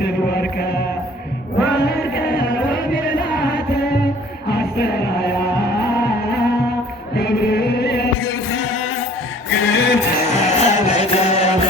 ስትል ወርቀ ወርቀ ወቤላተ አስተራያ ገብርኤል ግብተ በደብረ ብርሃን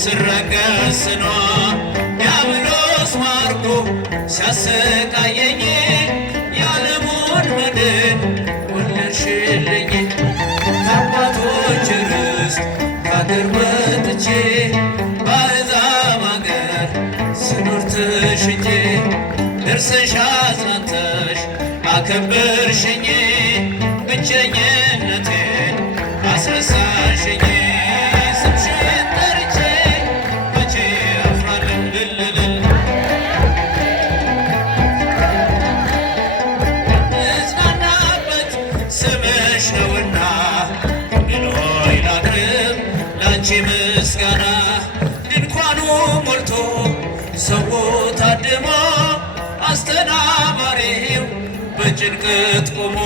ስረገስኖ ዲያብሎስ ማርኮ ሲያሰቃየኝ የዓለሙን መድን ወለድሽልኝ ከአባቶች ርስት ከአገር ወጥቼ በአሕዛብ አገር ስኖር ተሽጬ ደርሰሽ አጽናንተሽ አከበርሽኝ ብቸኝነቴን አስረሳሽኝ ምስጋና ድንኳኑ ሞልቶ ሰው ታድሞ አስተናባሪው በጭንቀት ቆሞ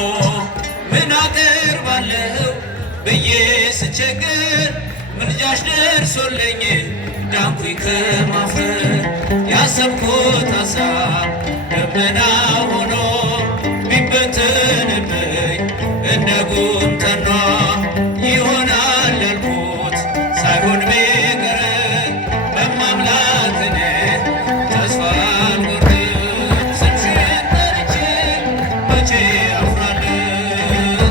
ምን አቀርባለሁ ብዬ ስቸግር ምልጃሽ ደርሶልኝ ዳንኩኝ ከማፈር ያሰብኩት ሐሳብ ደመና ሆኖ ቢበተንብኝ እንደ ጉም ተኗ ይሆናል ያልኩት ሳይሆን ቢቀረኝ በማምላክ እኔ ተስፋ አልቆርጥም። ስምሽን ጠርቼ መቼ አፍራለሁ?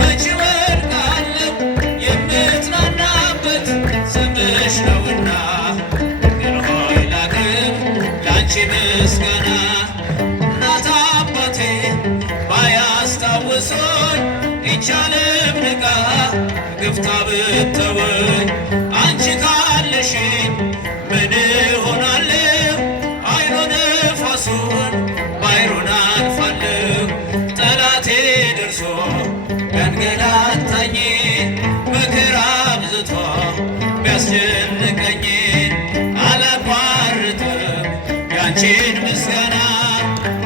መቼ ወድቃለሁ? የምጽናናበት ስምሽ ነውና ድንግል ሆይ ላቅርብ ላንቺ ምስጋና። እናት አባቴ ባያስታውሱኝ ይህች ዓለም ንቃ ገፍታ ብትተወኝ አንቺ ካለሽኝ ምን እሆናለሁ? አይሎ ነፋሱን ባሕሩን አልፋለሁ። ጠላቴ ደርሶ ቢያንገላታኝ መከራ አብዝቶ ቢያስጨንቀኝ አላቋርጥም ያንቺን ምስጋና።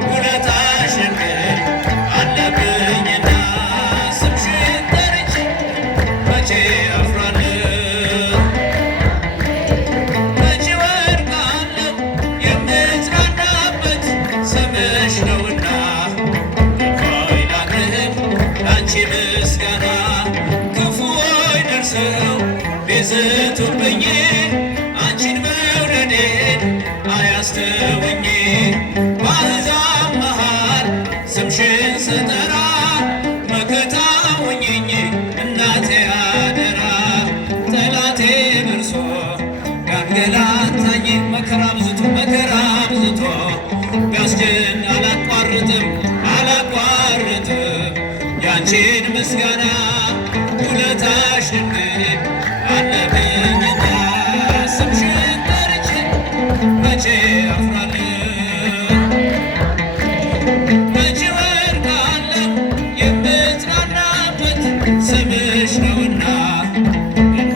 ውለታሽን ግን አለብኝና ስምሽን ጠርቼ መቼ አፍራለሁ? መቼ ወድቃለሁ? የምጽናናበት ስምሽ ነውና ሆይ ላቅርብ ላንቺ ምስጋና። ክፉዎች ደርሰው ቢዝቱብኝ አንቺን መውደዴን አያስተውኝ። በአሕዛብ መሃል ስምሽን ስጠራ መከታ ሁኚኝ እናቴ አደራ። ጠላቴ ደርሶ ቢያንገላታኝ መከራ አብዝቶ ቢያስጨን አላቋርጥም ያንቺን ምስጋና። ውለታሽን ግን አለብኝና ስምሽን ጠርቼ መቼ አፍራለሁ? መቼ ወድቃለሁ? የምጽናናበት ስምሽ ነውና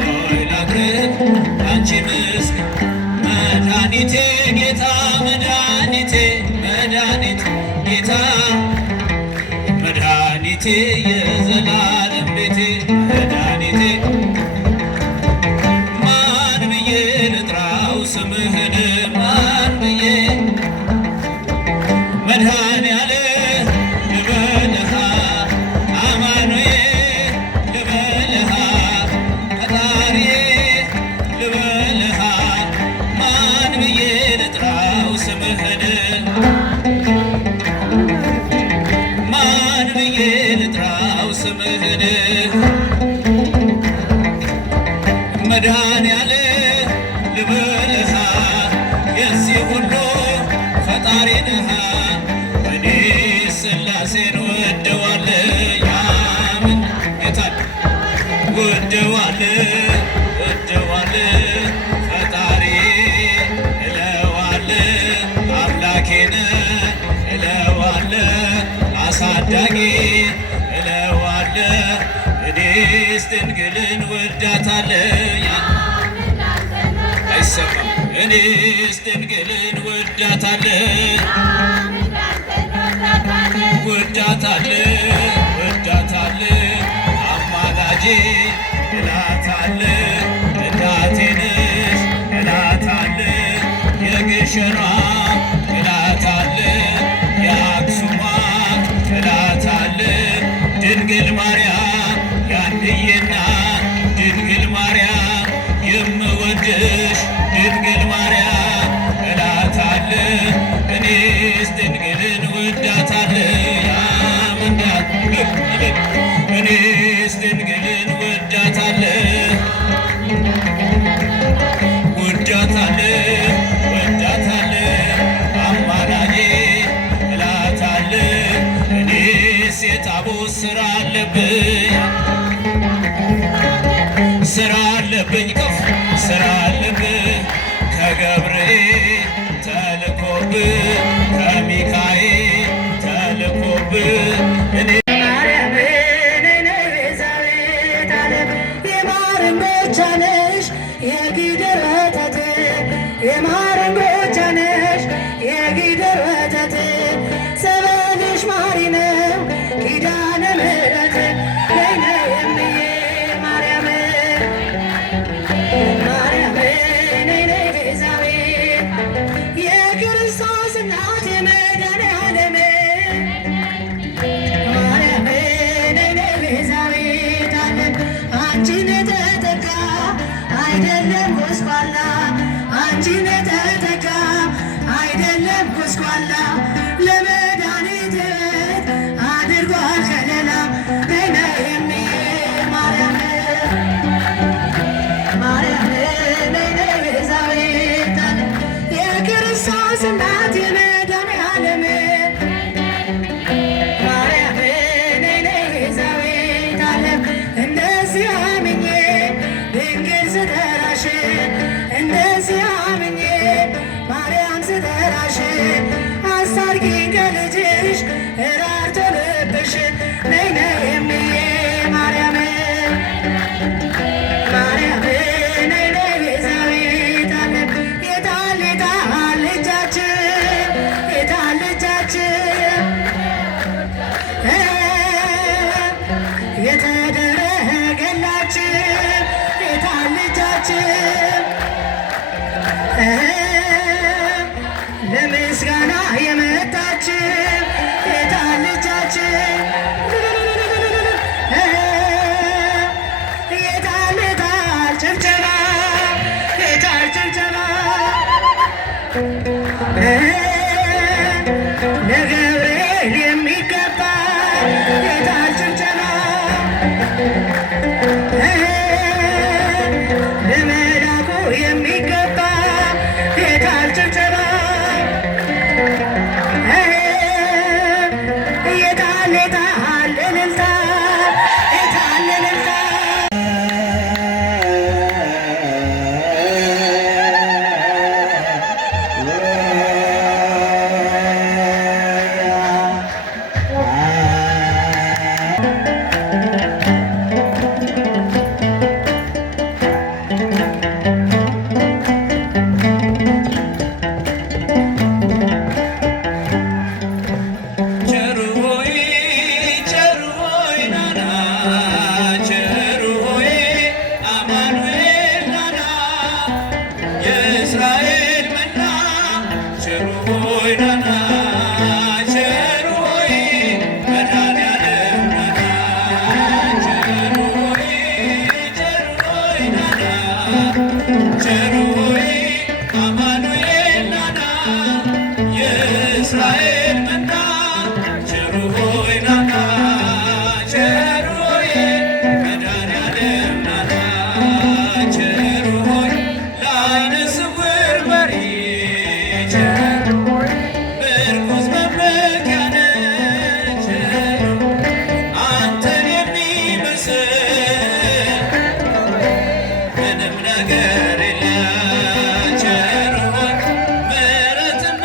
ሆይ ላቅርብ ላንቺ ምስጋና። መድኃኒቴ ጌታ መድኃኒቴ ጌታ መድኃኒቴ የዘላለም ቤቴ መድኃኒቴ ማን ብዬ ልጥራው ስምህን ማን ብዬ መድኃኔዓለም ልበልሃ አማኑኤል ልበልሃ ፈጣሪዬ ልበልሃ ማን ብዬ ልጥራው ስምህን ማን ብዬ ልጥራው ስምህን መድኃኔዓለም ልበልሃ የዚህ ሁሉ ፈጣሪ ነሃ። እኔ ሥላሴን ወደዋለሁ ያምን ጌታን ወደዋለሁ ፈጣሪ እለዋለሁ አምላኬን እለዋለሁ አሳዳጊ እለዋለሁ። እኔስ ድንግልን ወዳታለሁ አይሰማም። እኔስ ድንግልን ወዳታለሁ አማላጄ እላታለሁ እናቴ ነሽ እላታለሁ የግሸኗ እላታለሁ የአክሱሟ እላታለሁ ድንግል ማርያም ያንድዬና ድንግል ማርያም የምወድሽ ድንግል ማርያም እላታለሁ። እኔስ ድንግልን ወዳታለሁ ያምንዳት እኔስ ድንግልን ወዳታለሁ አማላጄ እላታለሁ። እኔስ የታቦት ስራ አለብኝ ከፍ ስራ አለብኝ ከገብርኤል ተልኮብኝ ከሚካኤል ተልኮብኝ እኔ ማርያም አንቺን የተተካ አይደለም ጎስቋላ ለመድኃኒት አድርጓል ከለላ ነይ ነይ እምዬ ማርያም ማርያም ነይ ነይ ቤዛዊተ ዓለም የክርስቶስ እናት የመድኃኔዓለም ማርያም ነይ ነይ ቤዛዊተ ዓለም እንደዚህ አምኜ ድንግል ስጠራሽ እንደዚህ አምኜ ማርያም ስጠራሽ አስታርቂኝ ከልጅሽ እራርቶ ልብሽ ነይ ነይ እምዬ ማርያም ማርያም ነይ ነይ ቤዛዊተ ዓለም የታል የታል እጃችን የታል እጃችን የተደረገላችን የታል እጃችን ለምስጋና የመጣችን የታል እጃችን የታል የታል ጭብጨባ የታል ጭብጨባ ለገብርኤል የሚገባ የታል ጭብጨባ ለመላኩ የሚገባ የታል ጭብጨባ የታል የታል እልልታ የታል እልልታ ቸሩ ሆይ ናና ቸሩ ሆይ አማኑኤል ናና የእስራኤል መና ቸሩ ሆይ ናና ቸሩ ሆይ መድኃኔዓለም ናና ቸሩ ሆይ ናና ቸሩ ሆይ አማኑኤል ናና የእስራኤል መና ቸሩ ሆይ ናና ቸሩ ሆይ መድኃኔዓለም ናና ቸሩ ሆይ ለዓይነ ስውር መሪ ቸሩ ምርኩዝ መመኪያ ነህ ቸሩ አንተን የሚመስል ምንም ነገር የለም ቸሩ ሆይ ምሕረትና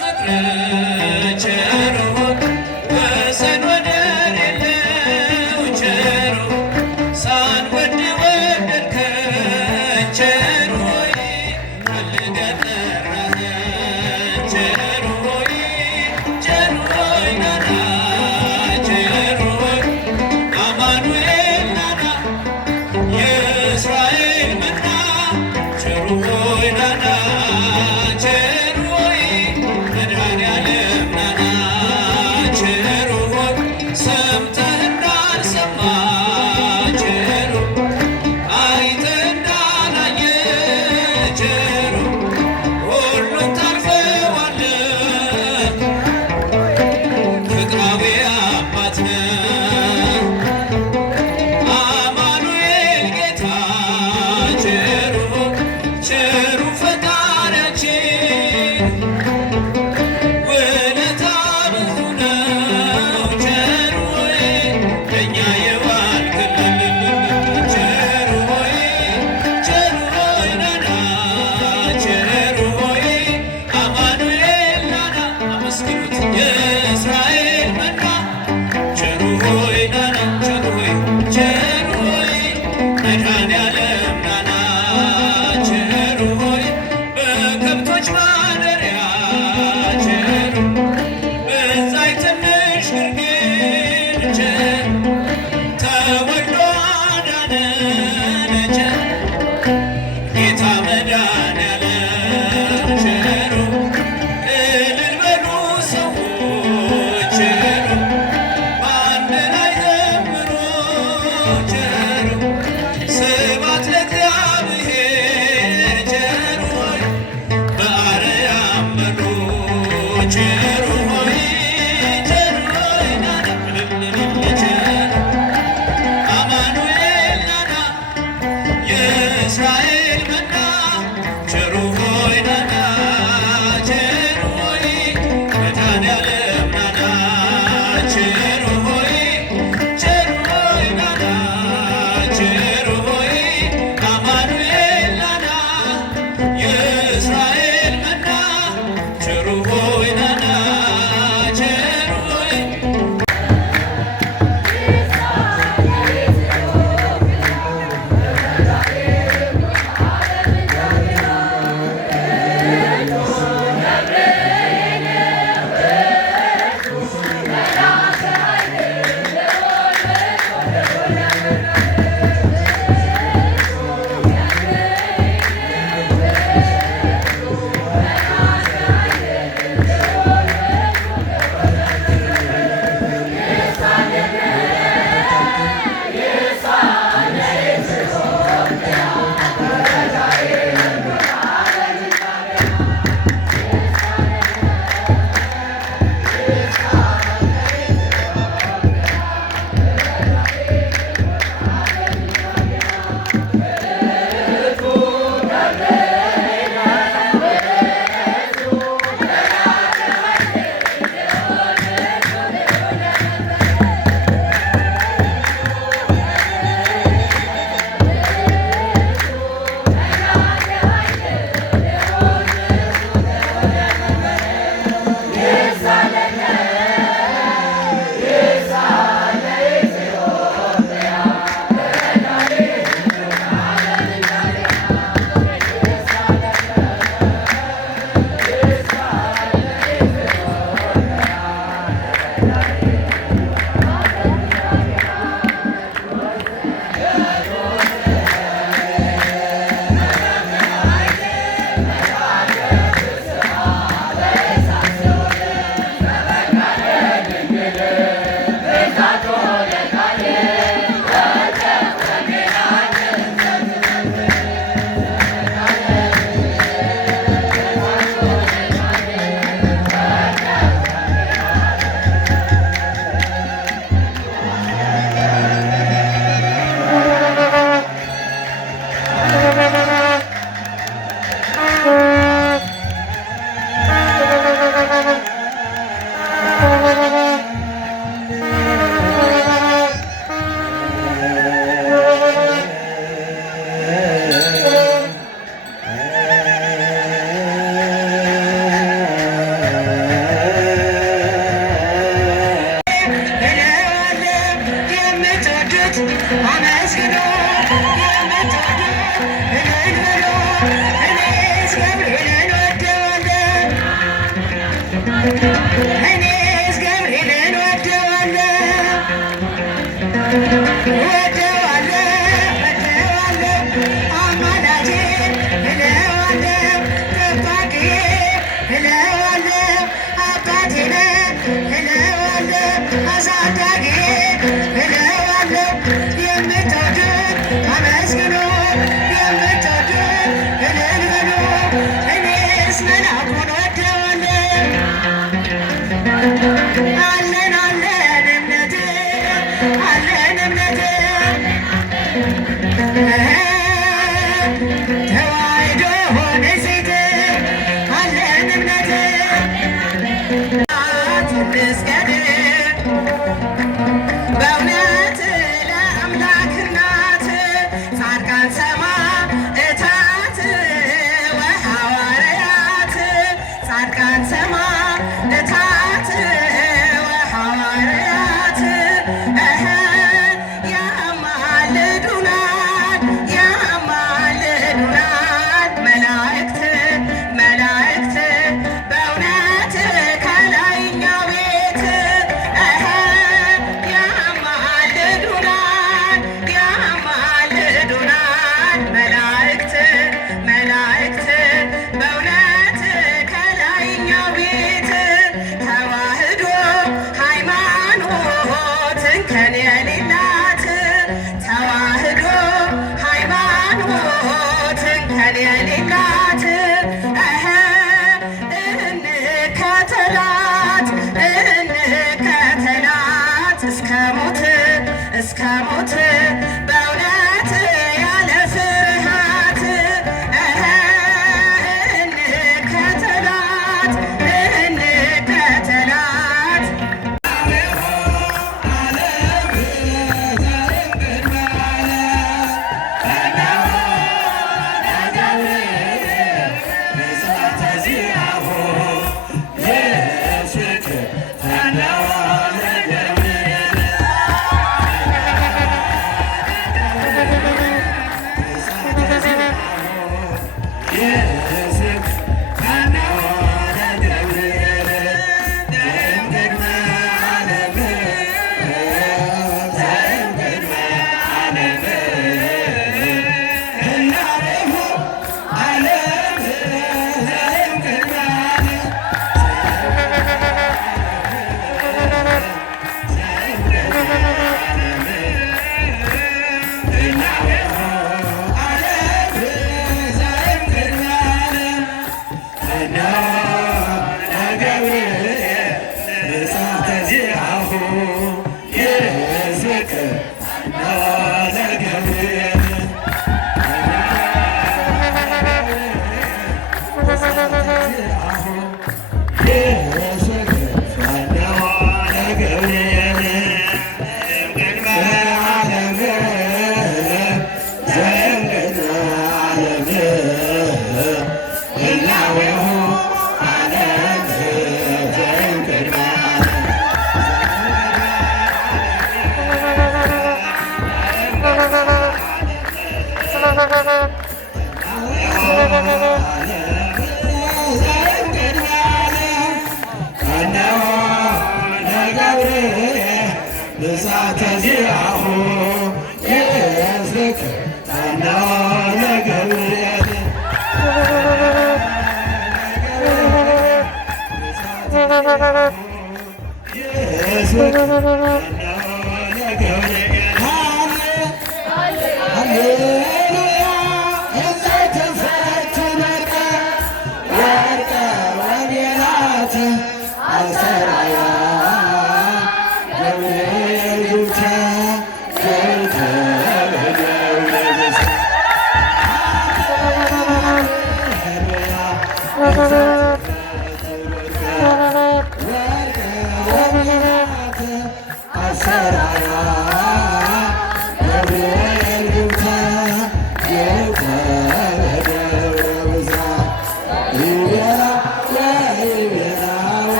ፍቅር ቸሩ ሆይ ወሰን ወደር የለው ቸሩ ሳንወድ ወደድከን ቸሩ ሆይ ፈልገህ ጠራኸን ቸሩ ሆይ ናና ቸሩ ሆይ አማኑኤል ናና የእስራኤል መና ቸሩ ሆይ ናና ቸሩ ሆይ መድኃኔዓለም ናና ቸሩ ሆይ ሰምተህ እንዳልሰማ ቸሩ አይተህ እንዳላየ ቸሩ ሁሉን ታልፈዋለህ ፍቅራዊ አባት ነህ አማኑኤል ጌታ ቸሩ ቸሩ ፈጣሪያችን ውለታ ብዙ ነው ቸሩ ሆይ ለእኛ የዋልክልን ቸሩ ሆይ ናና ቸሩ ሆይ አማኑኤል ናና አመስግኑት የእስራኤል መና ቸሩ ሆይ ናና ቸሩ ሆይ መድኃኔዓለም ናና ቸሩ ሆይ በከብቶች ማደሪያ ቸሩ በዛይ ትንሽ ግርግር ቸሩ ተወልዶ አዳነን ቸሩ ጌታ መድኃኔዓለም ቸሩ እልል በሉ ሰዎች ቸሩ በአንድ ላይ ዘምሩ ቸሩ ስብሐት ለእግዚአብሔር ቸሩ ሆይ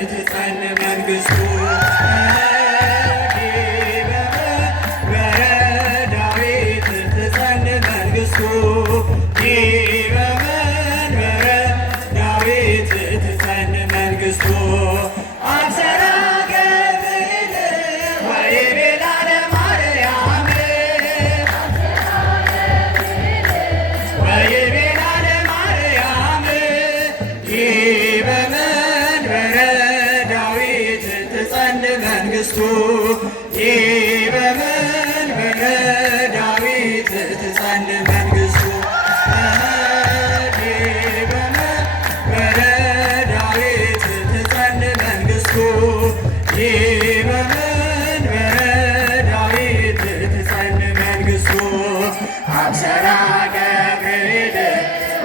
ትጸንዕ መንግሥቱ በመንበረ ዳዊት ትጸንዕ መንግሥቱ በመንበረ ዳዊት ትጸንዕ መንግሥቱ በመንበረ ዳዊት ትጸንዕ መንግሥቱ አብሰራ ገብርኤል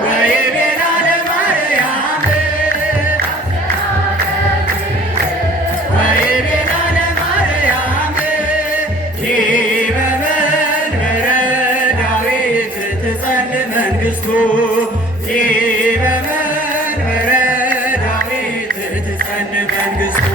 ወይቤላ ለማርያም መንግሥቱ በመንበረ ዳዊት ትጸንዕ መንግሥቱ